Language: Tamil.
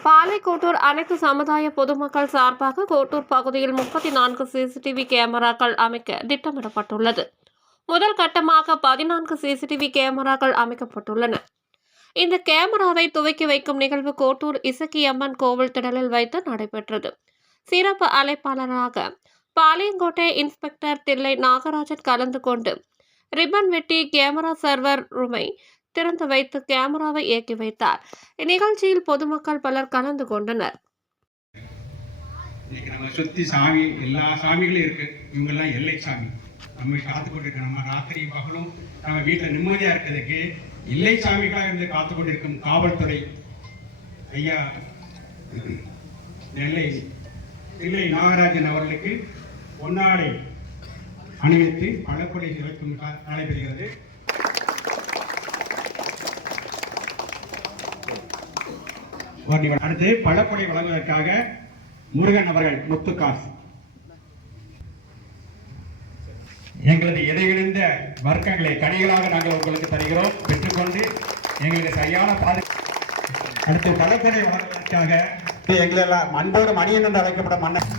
பாலைக்கோட்டூர் அனைத்து சமுதாய பொதுமக்கள் சார்பாக கோட்டூர் பகுதியில் முப்பத்தி நான்கு சிசிடிவி கேமராக்கள் அமைக்க திட்டமிடப்பட்டுள்ளது. முதல் கட்டமாக பதினான்கு சிசிடிவி கேமராக்கள் அமைக்கப்பட்டுள்ளன. இந்த கேமராவை துவக்கி வைக்கும் நிகழ்வு கோட்டூர் இசக்கியம்மன் கோவில் திடலில் வைத்து நடைபெற்றது. சிறப்பு அழைப்பாளராக பாளையங்கோட்டை இன்ஸ்பெக்டர் தில்லை நாகராஜன் கலந்து கொண்டு ரிப்பன் வெட்டி கேமரா சர்வர் ரூமை திறந்து வைத்து கேமராவை இயக்கி வைத்தார். இந்நிகழ்ச்சியில் பொதுமக்கள் பலர் கலந்து கொண்டனர். சுத்தி சாமி எல்லா சாமிகளும் இருக்கு. இவங்கெல்லாம் எல்லை சாமி. நம்ம காத்து கொண்டிருக்க நம்ம ராத்திரி பகலும் நம்ம வீட்டில் நிம்மதியா இருக்கிறதுக்கு எல்லை சாமிகளாக இருந்து காத்து கொண்டிருக்கும் காவல்துறை. ஐயா நெல்லை தில்லை நாகராஜன் அவர்களுக்கு பொன்னாடை அணிவித்து பழக்கொடை சிறக்கும் கா- நடைபெறுகிறது. ஒரு அடுத்து பழக்கொடை வழங்குவதற்காக முருகன் அவர்கள் முத்துக்காசு. எங்களது இடையிழிந்த வர்க்கங்களை கனிகளாக நாங்கள் உங்களுக்கு தருகிறோம். பெற்றுக்கொண்டு எங்களுக்கு சரியான பாது அடுத்து பழக்கொடை வழங்குவதற்காக எங்களெல்லாம் அன்போடு மணியன் என்று அழைக்கப்படும் மன்னர்